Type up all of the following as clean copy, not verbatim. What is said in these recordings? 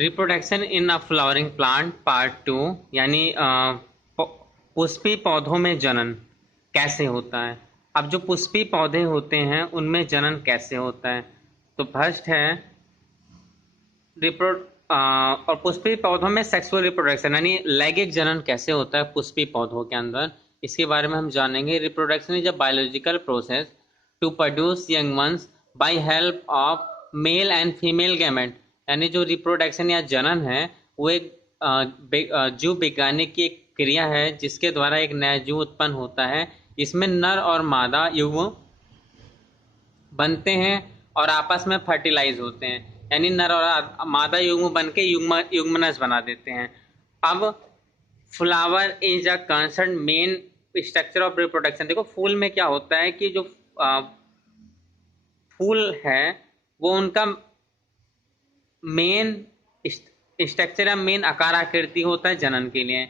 Reproduction in a flowering plant part 2, यानी पुष्पी पौधों में जनन कैसे होता है। अब जो पुष्पी पौधे होते हैं उनमें जनन कैसे होता है, तो फर्स्ट है रिप्रो और पुष्पी पौधों में सेक्सुअल रिप्रोडक्शन यानी लैंगिक जनन कैसे होता है पुष्पी पौधों के अंदर, इसके बारे में हम जानेंगे। Reproduction is a biological process to produce young ones by help of male and female gamete, यानी जो रिप्रोडक्शन या जनन है वो एक जीव वैज्ञानिक की एक क्रिया है जिसके द्वारा एक नया जीव उत्पन्न होता है। इसमें नर और मादा युग्म बनते हैं और आपस में फर्टिलाइज होते हैं, यानी नर और मादा युग्म बन के युग्मनज बना देते हैं। अब flower is a concern main structure of reproduction. देखो फूल में क्या होता है कि जो फूल है वो उनका मेन स्ट्रक्चर या मेन आकार आकृति होता है जनन के लिए।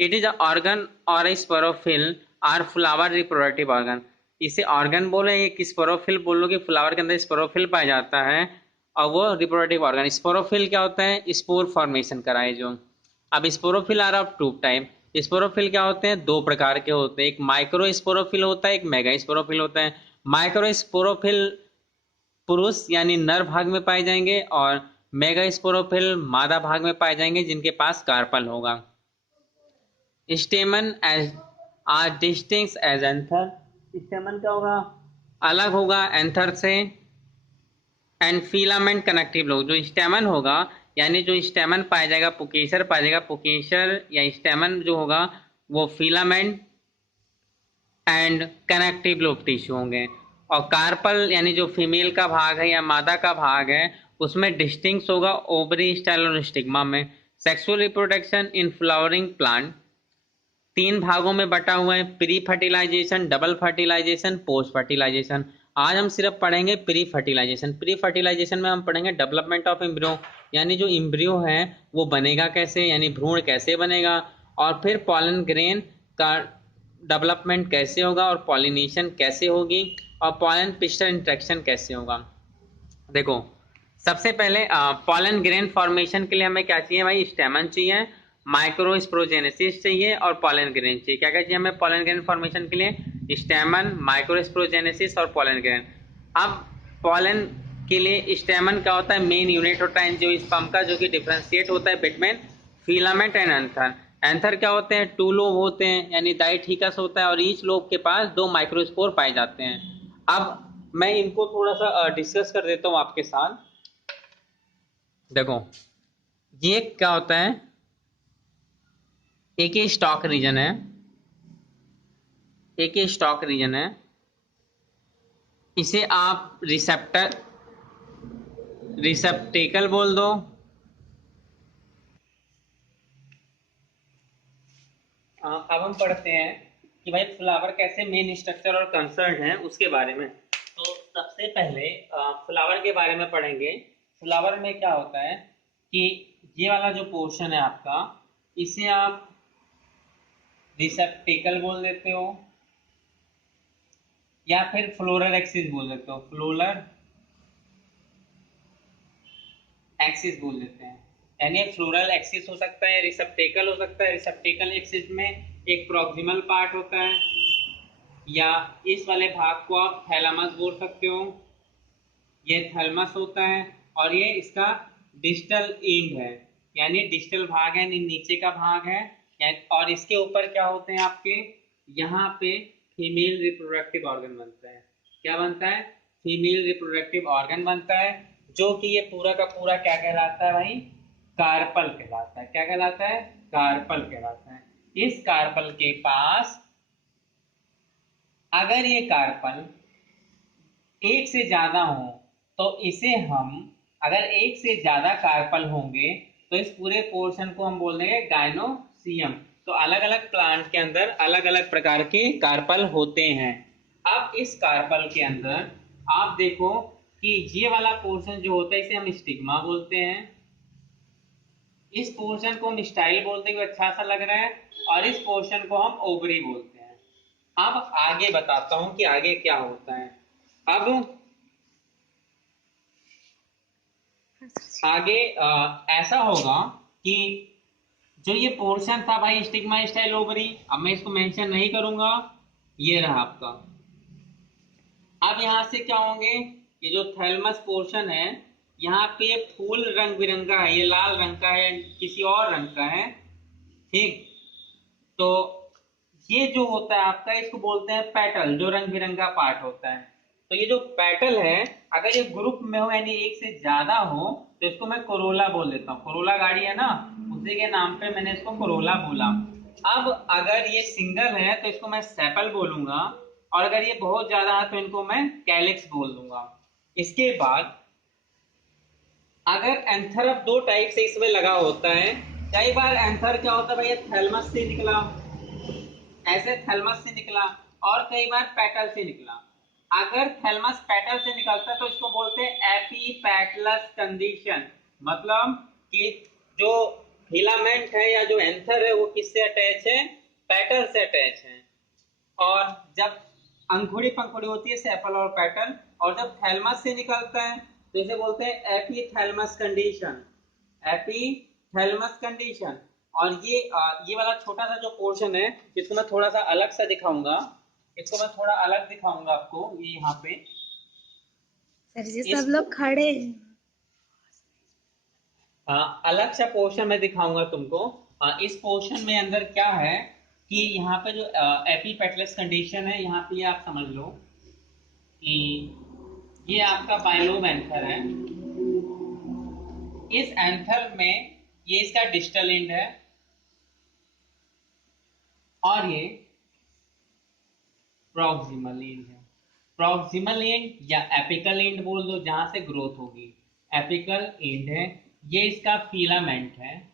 इट इज ऑर्गन और sporophyll are flower reproductive organ. इसे ऑर्गन बोले एक स्पोरोफिल बोलो कि फ्लावर के अंदर स्पोरोफिल पाया जाता है और वो रिप्रोडक्टिव ऑर्गन। स्पोरोफिल क्या होता है, स्पोर फॉर्मेशन कराए जो। अब sporophyll are of two type. Sporophyll क्या होते हैं, दो प्रकार के होते हैं, एक माइक्रो स्पोरोफिल होता है, एक मेगा स्पोरोफिल होता है। माइक्रो स्पोरोफिल पुरुष यानी नर भाग में पाए जाएंगे और मेगा स्पोरोफिल मादा भाग में पाए जाएंगे जिनके पास कार्पल होगा। Stamen as are distinct as anther. Stamen क्या होगा, अलग होगा एंथर से। एंड फिलामेंट कनेक्टिव लोग, जो स्टेमन होगा यानी जो स्टेमन पाया जाएगा पुकेसर पाया जाएगा, पुकेसर या स्टेमन जो होगा वो filament and connective lobe tissue होंगे। और कार्पल यानी जो फीमेल का भाग है या मादा का भाग है उसमें डिस्टिंक्ट होगा ओवरी स्टाइल और स्टिग्मा में। Sexual reproduction in flowering plant तीन भागों में बटा हुआ है, pre fertilisation, double fertilisation, post fertilisation. आज हम सिर्फ पढ़ेंगे प्री फर्टिलाइजेशन। प्री फर्टिलाइजेशन में हम पढ़ेंगे डेवलपमेंट ऑफ एम्ब्रियो, यानी जो एम्ब्रियो है वो बनेगा कैसे, यानी भ्रूण कैसे बनेगा। और फिर पॉलन ग्रेन का डेवलपमेंट कैसे होगा और पॉलिनेशन कैसे होगी और पॉलन पिस्टल इंट्रैक्शन कैसे होगा। देखो सबसे पहले पॉलन ग्रेन फॉर्मेशन के लिए हमें क्या चाहिए भाई, स्टेमन चाहिए, माइक्रोस्पोरोजेनेसिस चाहिए और पॉलन ग्रेन चाहिए। क्या क्या चाहिए हमें पॉलन ग्रेन फॉर्मेशन के लिए, स्टेमन, माइक्रोस्पोरोजेनेसिस और पॉलन ग्रेन। अब पॉलन के लिए स्टेमन क्या होता है, मेन यूनिट होता है एंजियोस्पर्म का जो कि डिफरेंशिएट होता है between filament and anther. Anther क्या होते हैं, टू लोब होते हैं यानी डाइथिकस होता है और ईच लोब के पास दो माइक्रोस्पोर पाए जाते हैं। अब मैं इनको थोड़ा सा डिस्कस कर देता हूं आपके साथ। देखो ये क्या होता है, एक ही स्टॉक रीजन है, एक ही स्टॉक रीजन है, इसे आप रिसेप्टेकल बोल दो। अब हम पढ़ते हैं कि भाई फ्लावर कैसे मेन स्ट्रक्चर और कंसर्न है उसके बारे में। तो सबसे पहले फ्लावर के बारे में पढ़ेंगे। फ्लावर में क्या होता है कि ये वाला जो पोर्शन है आपका इसे आप रिसेप्टेकल बोल देते हो या फिर फ्लोरल एक्सिस बोल देते हो, फ्लोरल एक्सिस बोल देते हैं। यानी फ्लोरल एक्सिस हो सकता है, रिसेप्टेकल हो सकता है। रिसेप्टेकल एक्सिस में एक प्रॉक्सिमल पार्ट होता है या इस वाले भाग को आप थैलामस बोल सकते हो, ये थैलमस होता है। और ये इसका डिस्टल एंड है यानी डिस्टल भाग है, नीचे का भाग है। और इसके ऊपर क्या होते हैं आपके, यहाँ पे फीमेल रिप्रोडक्टिव ऑर्गन बनता है। क्या बनता है, फीमेल रिप्रोडक्टिव ऑर्गन बनता है जो कि ये पूरा का पूरा क्या कहलाता है भाई, कार्पल कहलाता है। क्या कहलाता है, कार्पल कहलाता है। इस कार्पल के पास अगर ये कार्पल एक से ज्यादा हो तो इसे हम, अगर एक से ज्यादा कार्पल होंगे तो इस पूरे पोर्शन को हम बोल देंगे गायनोसियम। तो अलग अलग प्लांट के अंदर अलग अलग प्रकार के कार्पल होते हैं। अब इस कार्पल के अंदर आप देखो कि ये वाला पोर्शन जो होता है इसे हम स्टिग्मा बोलते हैं, इस पोर्शन को हम स्टाइल बोलते हैं, अच्छा सा लग रहा है, और इस पोर्शन को हम ओवरी बोलते हैं। अब आगे बताता हूं कि आगे क्या होता है। अब आगे ऐसा होगा कि जो ये पोर्शन था भाई स्टिग्मा स्टाइल ओवरी, अब मैं इसको मेंशन नहीं करूंगा, ये रहा आपका। अब यहाँ से क्या होंगे, ये जो थैलमस पोर्शन है, यहाँ पे फूल रंग बिरंगा है, ये लाल रंग का है, किसी और रंग का है, ठीक। तो ये जो होता है आपका, इसको बोलते हैं पेटल, जो रंग बिरंगा पार्ट होता है। तो ये जो पेटल है, अगर ये ग्रुप में हो यानी एक से ज्यादा हो, तो इसको मैं कोरोला बोल देता हूँ। कोरोला गाड़ी है ना, उसी के नाम पे मैंने इसको कोरोला बोला। अब अगर ये सिंगल है तो इसको मैं सेपल बोलूंगा, और अगर ये बहुत ज्यादा है तो इनको मैं कैलिक्स बोल दूंगा। इसके बाद अगर एंथर अब दो टाइप से इसमें लगा होता है, कई बार एंथर क्या होता है भाई, थैलमस से निकला, ऐसे थैलमस से निकला, और कई बार पेटल से निकला। अगर थैलमस पेटल से निकलता है तो इसको बोलते हैं एपीपेटलस कंडीशन, मतलब कि जो फिलामेंट है या जो एंथर है वो किससे अटैच है, पेटल से अटैच है। और जब अंकुड़ी पंखुड़ी होती है सेपल और पेटल, और जब थैलमस से निकलता है तो इसे बोलते हैं एपीथैलमस कंडीशन, एपीथैलमस कंडीशन। और ये वाला छोटा सा जो पोर्शन है, इसको मैं थोड़ा सा अलग सा दिखाऊंगा, इसको मैं थोड़ा अलग दिखाऊंगा आपको, ये यहाँ पे सर जी इस सब लोग खड़े हैं। अलग सा पोर्शन में दिखाऊंगा तुमको। इस पोर्शन में अंदर क्या है कि यहाँ पे जो एपीपेटलस कंडीशन है, यहाँ पे आप समझ लो कि ये आपका बायलोब एंथर है। इस एंथर में ये इसका डिस्टल एंड है, और ये प्रॉक्सिमल एंड है। प्रॉक्सिमल एंड या एपिकल एंड बोल दो, जहां से ग्रोथ होगी, एपिकल एंड है। ये इसका फिलामेंट है,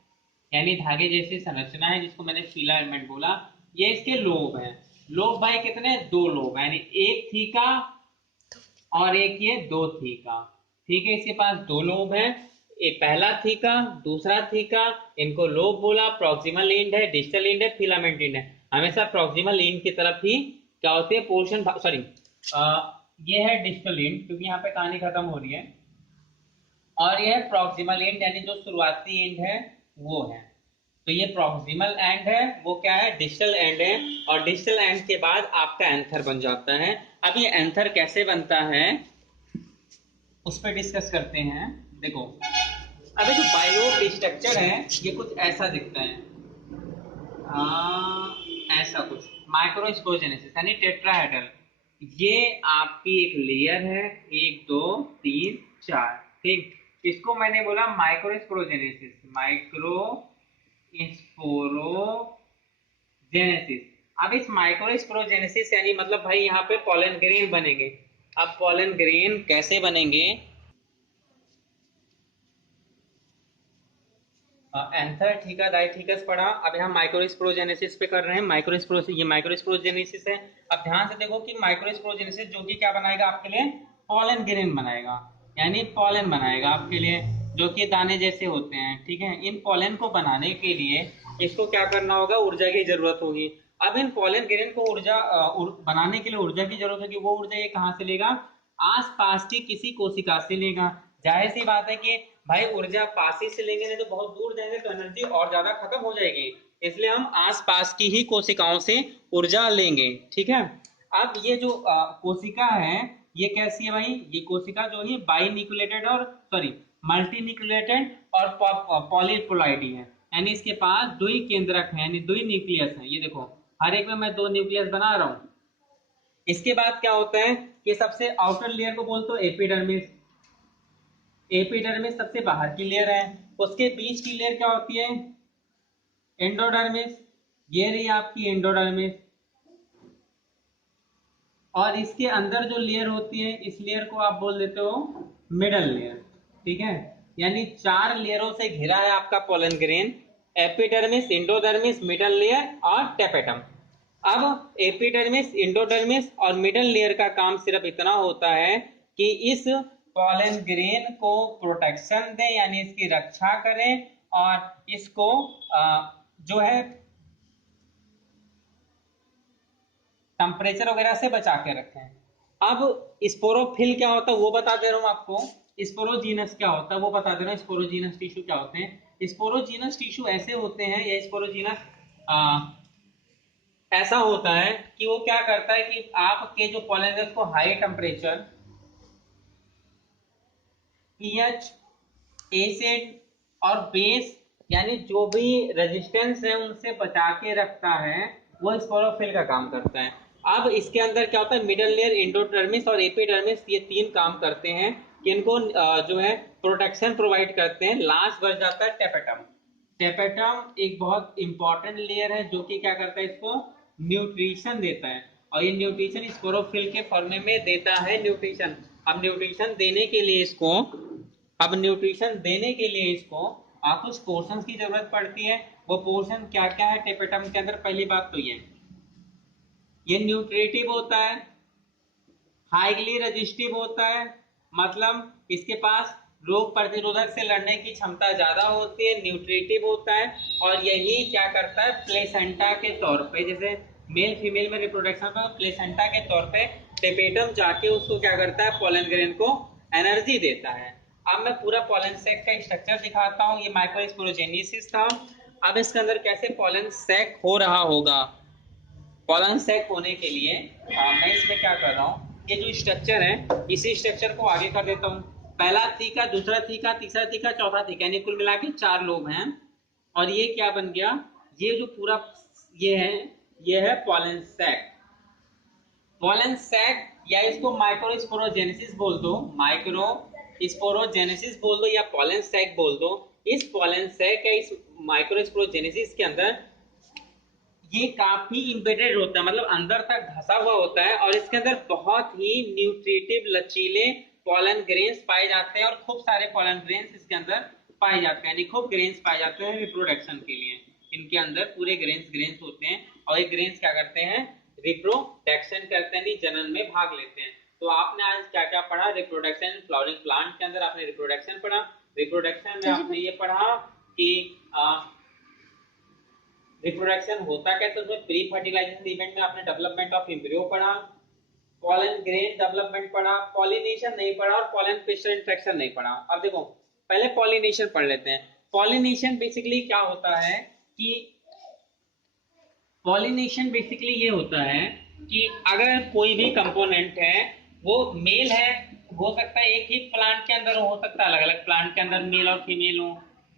यानी धागे जैसी संरचना है, जिसको मैंने फिलामेंट बोला। ये इसके लोब है। लोब भाई कितने, दो लोब, यानी एक थीका और एक ये दो थीका, ठीक है। इसके पास दो लोब है, एक पहला थीका, दूसरा थीका, इनको लोब बोला। प्रॉक्सिमल एंड है, डिस्टल एंड है, फिलामेंट एंड है। हमेशा प्रॉक्सिमल एंड की तरफ ही क्या होती है पोर्शन, सॉरी ये है डिस्टल एंड, क्योंकि यहाँ पे कहानी खत्म हो रही है, और ये है प्रॉक्सिमल एंड, यानी जो शुरुआती एंड है वो है। तो ये प्रॉक्सिमल एंड है, वो क्या है, डिस्टल एंड है। और डिस्टल एंड के बाद आपका एंथर बन जाता है। अब ये एंथर कैसे बनता है उस पर डिस्कस करते हैं। देखो, अभी जो बायोलोब स्ट्रक्चर है ये कुछ ऐसा दिखता है, ऐसा कुछ माइक्रोस्पोजेनेसिस यानी टेट्राहेड्रल। ये आपकी एक लेयर है, एक दो तीन चार, ठीक। इसको मैंने बोला माइक्रोस्पोरोजेनेसिस, माइक्रोस्पोरोजेनेसिस। अब इस माइक्रोस्पोरोजेनेसिस यानी मतलब भाई यहाँ पे पॉलन ग्रेन बनेंगे। अब पॉलन ग्रेन कैसे बनेंगे, एंथर ठीका डाइथिकस पढ़ा, अब यहाँ माइक्रोस्पोरोजेनेसिस पे कर रहे हैं। ये माइक्रोस्पोरोजेनेसिस है। अब ध्यान से देखो कि माइक्रोस्पोरोजेनेसिस जो कि क्या बनाएगा आपके लिए, पॉलन ग्रेन बनाएगा, यानी पॉलन बनाएगा आपके लिए, जो कि दाने जैसे होते हैं, ठीक है। इन पॉलन को बनाने के लिए इसको क्या करना होगा, ऊर्जा की जरूरत होगी। अब इन पॉलन ग्रेन को बनाने के लिए ऊर्जा की जरूरत होगी। वो ऊर्जा ये कहाँ से लेगा, आसपास की किसी कोशिका से लेगा। जाहिर सी बात है कि भाई ऊर्जा पास ही से लेंगे, नहीं तो बहुत दूर जाएंगे तो एनर्जी और ज्यादा खत्म हो जाएगी, इसलिए हम आसपास की ही कोशिकाओं से ऊर्जा लेंगे, ठीक है। अब ये जो कोशिका है ये कैसी है भाई, ये कोशिका जो है बाई न्यूक्लिएटेड और सॉरी मल्टी न्यूक्लिएटेड और पॉलीप्लॉइडी है, यानी इसके पास दो ही केंद्रक है, यानी दो ही न्यूक्लियस है। ये देखो हर एक में मैं दो न्यूक्लियस बना रहा हूं। इसके बाद क्या होता है कि सबसे आउटर लेयर को बोलते हो एपिडर्मिस। एपिडर्मिस सबसे बाहर की लेयर है। उसके बीच की लेयर क्या होती है, एंडोडर्मिस। ये रही आपकी एंडोडर्मिस। और इसके अंदर जो लेयर होती है, इस लेयर को आप बोल देते हो मिडल लेयर, ठीक है। यानी चार लेयरों से घिरा है आपका pollen grain, epidermis, endodermis, middle layer और टेपेटम। अब एपिडर्मिस, एंडोडर्मिस और मिडल लेयर का काम सिर्फ इतना होता है कि इस पोलन ग्रेन को प्रोटेक्शन दें, यानी इसकी रक्षा करें, और इसको जो है टेम्परेचर वगैरह से बचा के रखें। अब स्पोरोफिल क्या होता है वो बता दे रहा हूं आपको। स्पोरोजीनस क्या होता है वो बता देना। स्पोरोजीनस टिश्यू क्या होते हैं? स्पोरोजीनस टिश्यू ऐसे होते हैं, या स्पोरोजीनस ऐसा होता है कि वो क्या करता है कि आपके जो पॉलन को हाई टेम्परेचर, पीएच, एसिड और बेस यानी जो भी रेजिस्टेंस है उनसे बचा के रखता है, वो स्पोरोफिल का काम करता है। अब इसके अंदर क्या होता है, मिडल लेयर, एंडोडर्मिस और एपिडर्मिस, ये तीन काम करते हैं कि इनको जो है प्रोटेक्शन प्रोवाइड करते हैं। लास्ट बच जाता है टेपेटम। टेपेटम एक बहुत इंपॉर्टेंट लेयर है जो कि क्या करता है, इसको न्यूट्रिशन देता है, और ये न्यूट्रिशन स्पोरोफिल के फॉर्म में देता है न्यूट्रिशन। अब न्यूट्रिशन देने के लिए इसको अब न्यूट्रिशन देने के लिए इसको कुछ पोर्शंस की जरूरत पड़ती है। वो पोर्शन क्या क्या है टेपेटम के अंदर? पहली बात तो ये न्यूट्रिटिव होता है, हाईली रेजिस्टिव होता है, मतलब इसके पास रोग प्रतिरोधक से लड़ने की क्षमता ज्यादा होती है, न्यूट्रिटिव होता है, और यही क्या करता है, प्लेसेंटा के तौर पे, जैसे मेल फीमेल में रिप्रोडक्शन में प्लेसेंटा के तौर पे टेपेटम जाके उसको क्या करता है, पोलन ग्रेन को एनर्जी देता है। अब मैं पूरा पोलन सैक का स्ट्रक्चर दिखाता हूँ। ये माइक्रोस्पोरोजेनेसिस था। अब इसके अंदर कैसे पोलन सैक हो रहा होगा? पोलन सैक होने के लिए मैं इसमें क्या कर रहा हूँ, ये जो स्ट्रक्चर है इसी स्ट्रक्चर को आगे कर देता हूँ। पहला थीका, दूसरा थीका, तीसरा थीका, चौथा थीका, यानी कुल मिला के 4 लोब हैं। और ये क्या बन गया, ये जो पूरा ये है पोलन सैक। पोलन सैक, या इसको माइक्रोस्पोरोजेनेसिस बोल दो, माइक्रोस्पोरोजेनेसिस बोल दो, या पोलन सैक बोल दो। इस पोलन सैक या इस माइक्रोस्पोरोजेनेसिस के अंदर ये काफी इम्बेडेड होता है, मतलब अंदर तक धसा हुआ होता है, और इसके अंदर बहुत ही न्यूट्रिटिव लचीले पोलन ग्रेन्स पाए जाते हैं, और खूब सारे पोलन ग्रेन्स इसके अंदर पाए जाते हैं, यानी खूब ग्रेन्स पाए जाते हैं रिप्रोडक्शन के लिए। इनके अंदर पूरे ग्रेन्स होते हैं, और ये ग्रेन्स क्या करते हैं, रिप्रोडक्शन करते हैं, जनन में भाग लेते हैं। तो आपने आज क्या क्या पढ़ा? रिप्रोडक्शन, फ्लावरिंग प्लांट के अंदर आपने रिप्रोडक्शन पढ़ा। रिप्रोडक्शन में आपने ये पढ़ा कि रिप्रोडक्शन होता कैसे, उसमें प्री फर्टिलाइजेशन इवेंट में आपने डेवलपमेंट ऑफ एम्ब्रियो पढ़ा, पोलन ग्रेन डेवलपमेंट पढ़ा, पॉलिनेशन नहीं पढ़ा, और पोलन पिस्टल इंट्रैक्शन नहीं पढ़ा। अब देखो पहले पॉलिनेशन पढ़ लेते हैं। पॉलिनेशन बेसिकली क्या होता है कि पॉलिनेशन बेसिकली ये होता है कि अगर कोई भी कंपोनेंट है वो मेल है, हो सकता है एक ही प्लांट के अंदर हो सकता है अलग अलग प्लांट के अंदर मेल और फीमेल हो,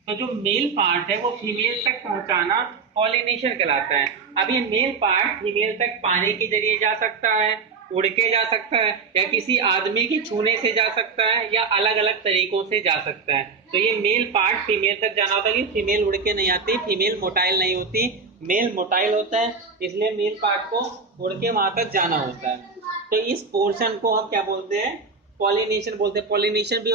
तो जो मेल पार्ट है वो फीमेल तक पहुंचाना पॉलिनेशन कहलाता है। अब ये मेल पार्ट फीमेल तक पानी के जरिए जा सकता है, उड़ के जा सकता है, या किसी आदमी के छूने से जा सकता है, या अलग अलग तरीकों से जा सकता है। तो ये मेल पार्ट फीमेल तक जाना होता है, कि फीमेल उड़ के नहीं आती, फीमेल मोटाइल नहीं होती, मेल मोटाइल होता है, इसलिए मेल पार्ट को उड़ के वहां तक जाना होता है। तो इस पोर्शन को हम क्या बोलते हैं, पॉलिनेशन बोलते हैं। पॉलिनेशन भी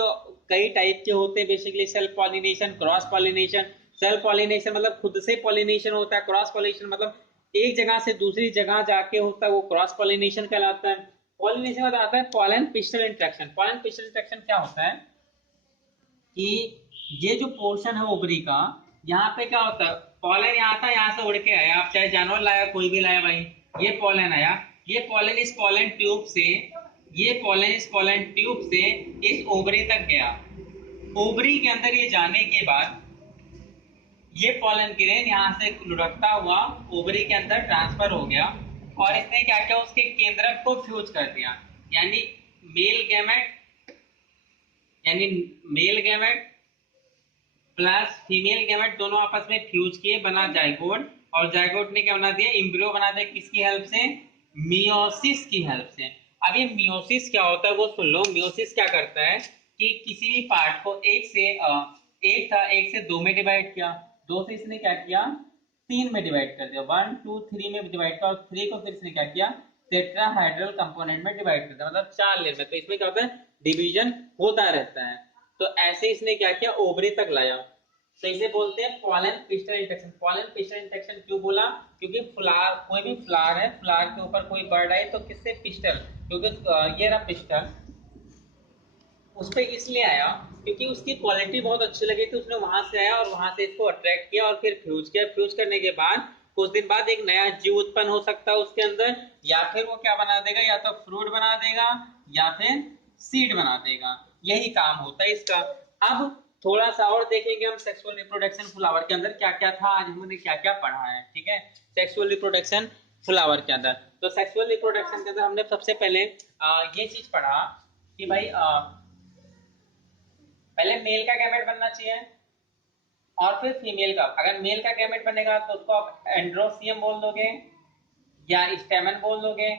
कई टाइप के होते हैं, basically self pollination, cross pollination. Self pollination मतलब खुद से पॉलिनेशन होता है, क्रॉस पॉलिनेशन मतलब एक जगह से दूसरी जगह जाके होता है, वो क्रॉस पॉलिनेशन कहलाता है। पॉलिनेशन मतलब आता है pollen pistol interaction. Pollen pistol interaction क्या होता है कि ये जो पोर्शन है ओवरी का, यहाँ पे क्या होता है, पॉलन यहाँ था, यहाँ से उड़ के आया, आप चाहे जानवर लाया कोई भी लाया भाई, ये पॉलन आया, ये पॉलन इस पॉलन ट्यूब से, ये पॉलन इस पॉलन ट्यूब से इस ओवरी तक गया। ओवरी के अंदर ये जाने के बाद ये पॉलन ग्रेन यहाँ से लुढ़कता हुआ ओवरी के अंदर ट्रांसफर हो गया, और इसने क्या किया, उसके केंद्रक को फ्यूज कर दिया, यानी male gamete plus female gamete दोनों आपस में फ्यूज किए, बना जाइगोट, और जाइगोट ने क्या बना दिया, एम्ब्रियो बना दिया। किसकी हेल्प से? मियोसिस की हेल्प से। अब ये मियोसिस क्या होता है वो सुन लो। मियोसिस क्या करता है कि किसी भी पार्ट को एक से 2 में डिवाइड किया, 2 से इसने क्या किया, 3 में डिवाइड कर दिया, 1 2 3 में डिवाइड किया, और 3 को फिर इसने क्या किया, टेट्राहाइड्रल कंपोनेंट में डिवाइड कर दिया, मतलब 4 लेयर में। तो इसमें क्या होता है, डिवीजन होता रहता है। तो ऐसे इसने क्या किया, ओवरी तक लाया। तो इसे बोलते हैं pollen pistol interaction. Pollen pistol interaction क्यों बोला? क्योंकि फ्लावर, कोई भी फ्लावर है, फ्लावर के ऊपर कोई बर्ड आए तो किससे, पिस्टल, क्योंकि ये रहा पिस्टल, उस पे इसलिए आया क्योंकि उसकी क्वालिटी बहुत अच्छी लगी थी, उसने वहां से आया और वहां से इसको अट्रैक्ट किया, और फिर फ्यूज किया। फ्यूज करने के बाद कुछ दिन बाद एक नया जीव उत्पन्न हो सकता है उसके अंदर, या फिर वो क्या बना देगा, या तो फ्रूट बना देगा या फिर सीड बना देगा। यही काम होता है इसका। अब थोड़ा सा और देखेंगे हम सेक्सुअल रिप्रोडक्शन फ्लावर के अंदर क्या क्या था, आज हमने क्या क्या पढ़ा है। ठीक है, सेक्सुअल रिप्रोडक्शन फ्लावर के अंदर, तो सेक्सुअल रिप्रोडक्शन के अंदर हमने सबसे पहले ये चीज पढ़ा कि भाई पहले मेल का गैमेट बनना चाहिए और फिर फीमेल का। अगर मेल का गैमेट बनेगा तो उसको आप एंड्रोसियम बोल दोगे या स्टेमन बोल दोगे।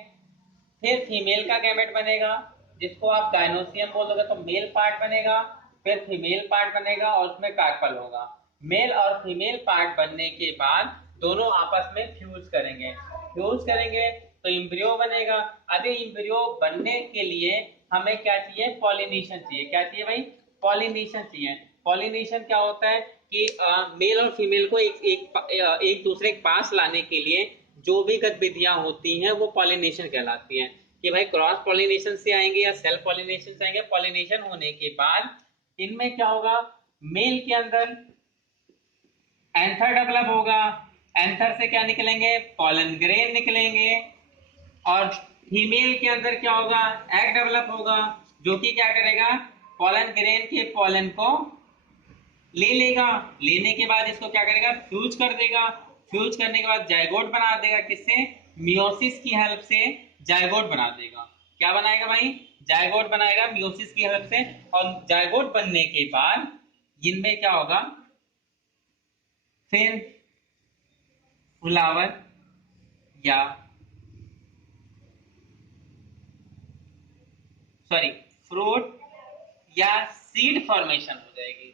फिर फीमेल का गैमेट बनेगा जिसको आप गायनोसियम बोल दोगे, तो मेल पार्ट बनेगा। फिर फीमेल पार्ट बनेगा और उसमें कार्पल होगा। मेल और फीमेल पार्ट बनने के बाद दोनों आपस में फ्यूज करेंगे। फ्यूज करेंगे तो इम्ब्रियो बनेगा। अब इम्ब्रियो बनने के लिए हमें क्या चाहिए, पॉलिनेशन चाहिए। क्या चाहिए भाई, पॉलिनेशन चाहिए। पॉलिनेशन क्या होता है कि मेल और फीमेल को एक दूसरे के पास लाने के लिए जो भी गतिविधियां होती हैं वो पॉलिनेशन कहलाती हैं। कि भाई क्रॉस पॉलिनेशन से आएंगे या सेल्फ पॉलिनेशन से आएंगे। पॉलिनेशन होने के बाद इनमें क्या होगा, मेल के अंदर एंथर डेवलप होगा। एंथर से क्या निकलेंगे, पॉलन ग्रेन निकलेंगे। और फीमेल के अंदर क्या होगा, एग डेवलप होगा, जो कि क्या करेगा, पॉलन ग्रेन के पॉलन को ले लेगा। लेने के बाद इसको क्या करेगा, फ्यूज कर देगा। फ्यूज करने के बाद जाइगोट बना देगा। किससे, मियोसिस की हेल्प से जाइगोट बना देगा। क्या बनाएगा भाई, जाइगोट बनाएगा मियोसिस की हेल्प से। और जाइगोट बनने के बाद इनमें क्या होगा, फिर फ्लावर या सॉरी फ्रूट या सीड फॉर्मेशन हो जाएगी।